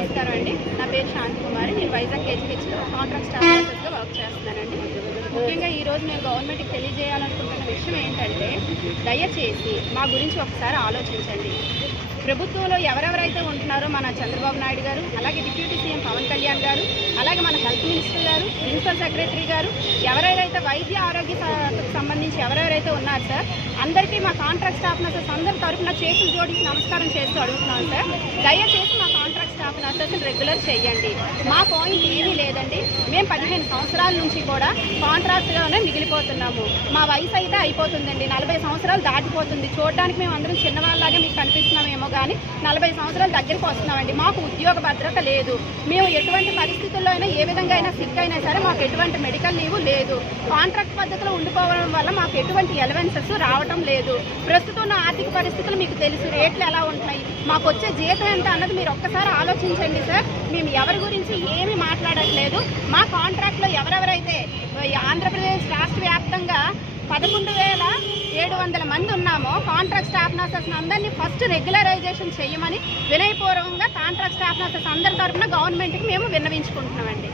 నమస్కారం అండి నా పేరు శాంతి కుమారి నేను వైజాగ్ కేజీహెచ్లో కాంట్రాక్ట్ స్టాఫ్ వర్క్ చేస్తున్నానండి. ముఖ్యంగా ఈ రోజు నేను గవర్నమెంట్కి తెలియజేయాలనుకుంటున్న విషయం ఏంటంటే దయచేసి మా గురించి ఒకసారి ఆలోచించండి. ప్రభుత్వంలో ఎవరెవరైతే ఉంటున్నారో మన చంద్రబాబు నాయుడు గారు అలాగే డిప్యూటీ సీఎం పవన్ కళ్యాణ్ గారు అలాగే మన health minister garu principal secretary garu ఎవరెవరైతే వైద్య ఆరోగ్య సంబంధించి ఎవరెవరైతే ఉన్నారు సార్ అందరికీ మా కాంట్రాక్ట్ స్టాఫ్ నర్సెస్ అందరి తరఫున చేతులు జోడించి నమస్కారం చేస్తూ అడుగుతున్నాను సార్. దయచేసి స్టాఫ్ రెగ్యులర్ చేయండి. మా పాయింట్ ఏమీ లేదండి. మేము పదిహేను సంవత్సరాల నుంచి కూడా కాంట్రాక్ట్గానే మిగిలిపోతున్నాము. మా వయసు అయితే అయిపోతుందండి. నలభై సంవత్సరాలు దాటిపోతుంది. చూడడానికి మేము అందరం చిన్నవాళ్ళలాగే మీకు కనిపిస్తున్నామేమో కానీ నలభై సంవత్సరాలు దగ్గరికి వస్తున్నామండి. మాకు ఉద్యోగ భద్రత లేదు. మేము ఎటువంటి పరిస్థితుల్లో అయినా ఏ విధంగా అయినా సిక్ అయినా సరే మాకు ఎటువంటి మెడికల్ లీవ్ లేదు. కాంట్రాక్ట్ పద్ధతిలో ఉండిపోవడం వల్ల మాకు ఎటువంటి ఎలవెన్సెస్ రావటం లేదు. ప్రస్తుతం ఉన్న ఆర్థిక పరిస్థితులు మీకు తెలుసు. రేట్లు ఎలా ఉంటాయి మాకు వచ్చే జీతం ఎంత అన్నది మీరు ఒక్కసారి ఆలోచించండి సార్. మేము ఎవరి గురించి ఏమీ మాట్లాడట్లేదు. మా కాంట్రాక్ట్లో ఎవరెవరైతే ఆంధ్రప్రదేశ్ రాష్ట్ర వ్యాప్తంగా పదకొండు వేల ఏడు వందల మంది ఉన్నామో కాంట్రాక్ట్ స్టాఫ్ నర్సెస్ అందరినీ ఫస్ట్ రెగ్యులరైజేషన్ చేయమని వినయపూర్వకంగా కాంట్రాక్ట్ స్టాఫ్ నర్సెస్ అందరి తరఫున గవర్నమెంట్కి మేము విన్నవించుకుంటున్నామండి.